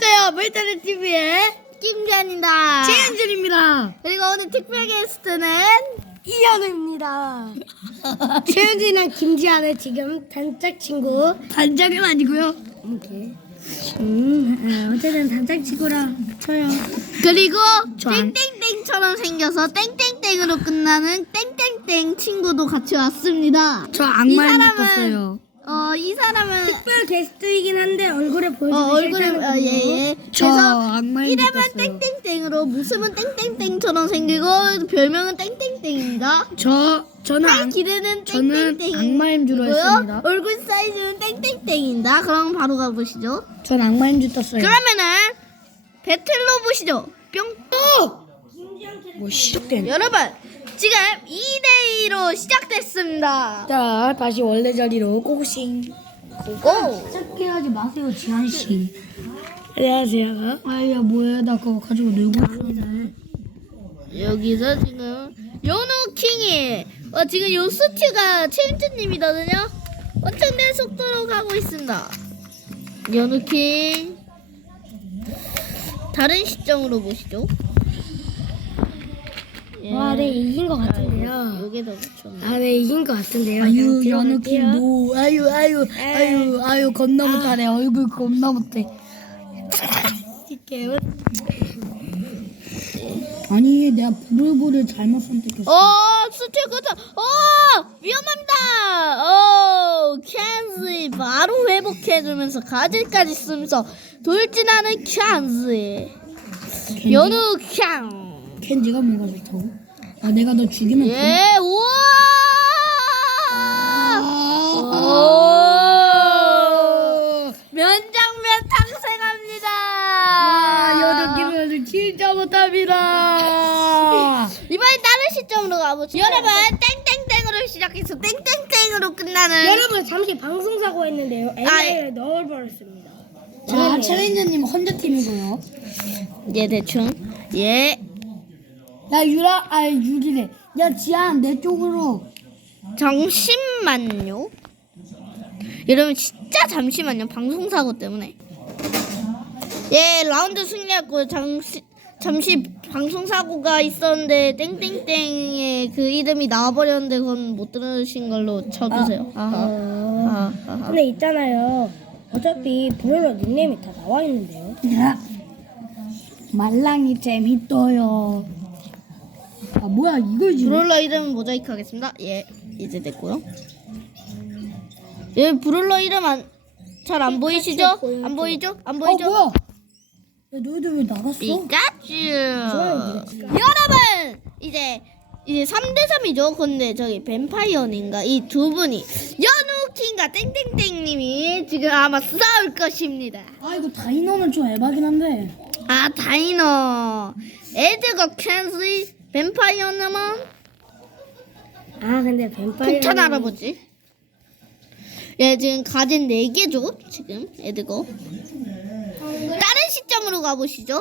안녕하세요. 물타는 TV의 김지현입니다. 최현진입니다. 그리고 오늘 특별 게스트는 이현우입니다. 최현진이랑 김지한의 지금 단짝 친구. 단짝은 아니고요. 이렇게. 음, 아, 어쨌든 단짝 친구라 쳐요. 그리고 땡땡땡처럼 생겨서 땡땡땡으로 끝나는 땡땡땡 친구도 같이 왔습니다. 저 사람은- 붙었어요. 어, 이 사람은 특별 게스트이긴 한데 얼굴에 보여주기 어, 얼굴에 싫다는 어, 예, 예. 저 그래서 이름은. 땡땡땡으로 모습은 땡땡땡처럼 생기고 별명은 땡땡땡입니다. 저 저는 팔 악- 길이는 저는 땡땡땡. 악마인 줄 알았습니다. 얼굴 사이즈는 땡땡땡입니다. 그럼 바로 가보시죠. 전 악마인 줄 떴어요. 그러면은 배틀로 보시죠. 뿅. 뭐 시작된. 여러분 지금 2대2로 시작됐습니다. 자 다시 원래 자리로 고고싱. 고고. 시작해하지 마세요 지한 씨. 안녕하세요. 아야 뭐야 나 그거 가지고 놀고 있었는데. 여기서 지금 연우킹이 어, 지금 요스티가 최윤주님이거든요. 엄청난 속도로 가고 있습니다. 연우킹 다른 시점으로 보시죠. 예. 와, 네 이긴 것 같은데요. 여기다 붙였네. 아, 네 이긴 것 같은데요. 아유 그냥 연우킹 들어갈게요. 뭐 아유 아유 아유 아유 겁나 못하네 얼굴 겁나 못해 이렇게 아니 내가 부들부들 잘못 선택했어 어, 스틸커터. 어, 위험합니다. 어, 캔즈 바로 회복해주면서 가지까지 쓰면서 돌진하는 캔즈. 연우 캔. 켄지가 뭐가 좋다고? 아 내가 너 죽이면 예, 우와. 오. 면장면 탕생합니다. 연우킹은 진짜 못합니다. 이번엔 다른 시점으로 가보죠. 여러분, 땡땡땡으로 시작해서 땡땡땡으로 끝나는. 여러분 잠시 방송 사고 했는데요. 아이. 에이를 넣어버렸습니다. 자 챌린저님 혼자 팀이고요 예, 대충. 예. 야 유라 아 유리래 야 지안 내 쪽으로 잠시만요. 여러분 진짜 잠시만요. 방송 사고 때문에. 예, 라운드 승리했고 잠시 잠시 방송 사고가 있었는데 땡땡땡의 그 이름이 나와버렸는데 그건 못 들으신 걸로 쳐주세요. 아, 아, 아, 아. 근데 있잖아요. 어차피 브롤러 닉네임이 다 나와 있는데요. 야 말랑이 재밌어요 아 뭐야 이걸 지금 브롤러 이름 모자이크 하겠습니다. 예, 이제 됐고요. 예, 브롤러 이름 안 잘 안 보이시죠? 안 보이죠? 안어 보이죠? 뭐야 야 너희들 왜 나갔어? 피카츄. 여러분 이제 이제 3대 3이죠. 근데 저기 뱀파이어님과 이 두 분이 연우킹과 땡땡땡님이 지금 아마 싸울 것입니다. 아 이거 다이너는 좀 에바긴 한데 아 다이너, 에드거 캔슬, 뱀파이어님은 아 근데 뱀파이어. 폭탄 할아버지. 예 지금 가진 4개죠. 지금 에드거. 다른 시점으로 가보시죠.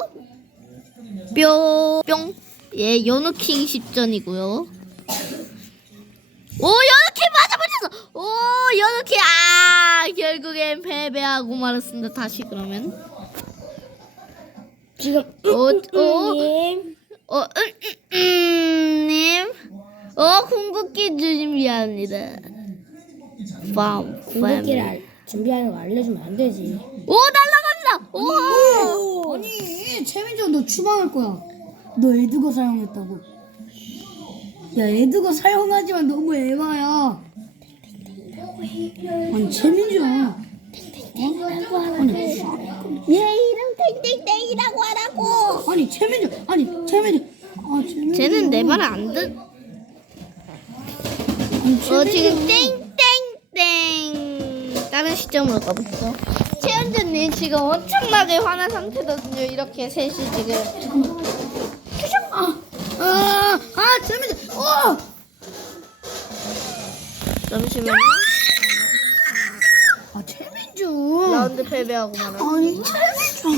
뿅. 뿅. 예, 연우킹 10전이고요. 오, 연우킹 맞아 맞았어. 오, 연우킹 아, 결국엔 패배하고 말았습니다. 다시 그러면. 지금 오, 오, 님 어, 음, 음, 음, 님. 어, 궁극기 준비합니다. 빰, 궁극기를 알- 준비하는 거 알려주면 안 되지. 오, 날라갑니다. 오. 아니 최민정 너 추방할 거야 너 에드거 사용했다고 야 에드거 사용하지만 너무 에바야 아니 최민정 아니 얘 이름 땡땡땡이라고 하라고. 아니 최민정 아니 최민정 아 쟤는 내 말을 안 듣. 어. 지금 땡땡땡 다른 시점으로 가보시죠. 최현주님 지금 엄청나게 화난 상태거든요. 이렇게 셋이 지금. 아, 아 최민정 어 잠시만요. 아 최민정 라운드 패배하고 말아. 아니 최민 정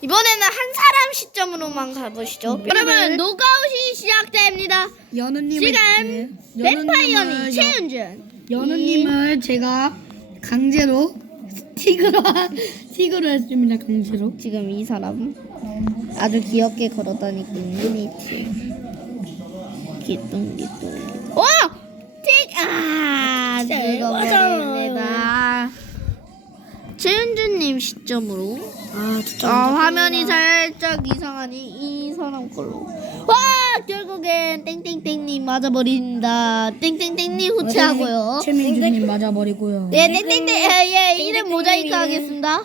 이번에는 한 사람 시점으로만 가보시죠. 여러분 노가웃이 시작됩니다. 연우님을 지금 뱀파이어님 최윤준. 연우님을 제가 강제로 틱으로 틱으로 했습니다 강제로. 지금 이 사람 아주 귀엽게 걸어다니고 있는 이 팀. 기똥 기똥. 와! 틱! 아! 죽어버립니다. 최윤주님 시점으로. 아. 아 화면이 살짝 이상하니 이 사람 걸로. 와 결국엔 땡땡땡님 맞아버린다. 땡땡땡님 후퇴하고요. 최민주님 맞아버리고요. 예 땡땡땡 예, 예 이름 모자이크 하겠습니다.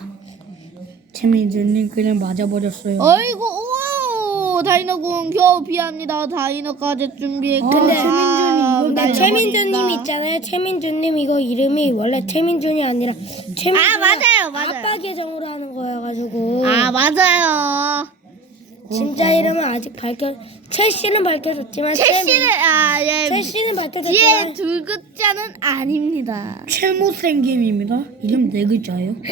최민주님 그냥 맞아버렸어요. 어이구 오 다이너군 겨우 비합니다. 다이너까지 준비했고. 근데 최민 이거 날려버린다. 최민준님 있잖아요. 최민준님 이거 이름이 원래 최민준이 아니라 최민준 아 맞아요 맞아요 아빠 계정으로 하는 거여가지고 아 맞아요 진짜 이름은 아직 밝혀 최 씨는 밝혀졌지만 최 씨는 아 예 최 씨는 뒤에 밝혀졌지만 두 글자는 아닙니다 최못생김입니다. 이름 네 글자예요.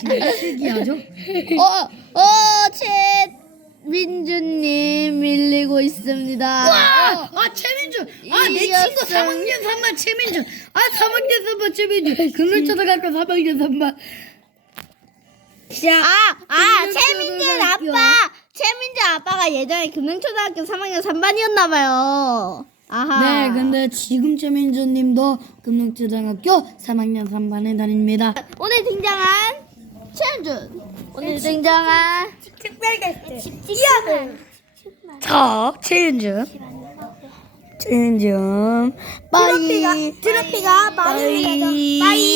진짜 특이하죠? 어, 어, 밀리고 있습니다. 아, 아 최민주. 아 내 친구 이겼어. 3학년 3반 최민주. 아 3학년 3반 최민주. 금을 쳐다갈까 3학년 3반. 아, 아, 최민준 초등학교. 아빠, 최민준 아빠가 예전에 금능초등학교 3학년 3반이었나 봐요. 아하. 네, 근데 지금 최민주님도 금능초등학교 3학년 3반에 다닙니다. 오늘 등장한 최민준. 오늘 등장한 자, 최윤준. 최윤준. 빠이. 트로피가 빠이. 빠이.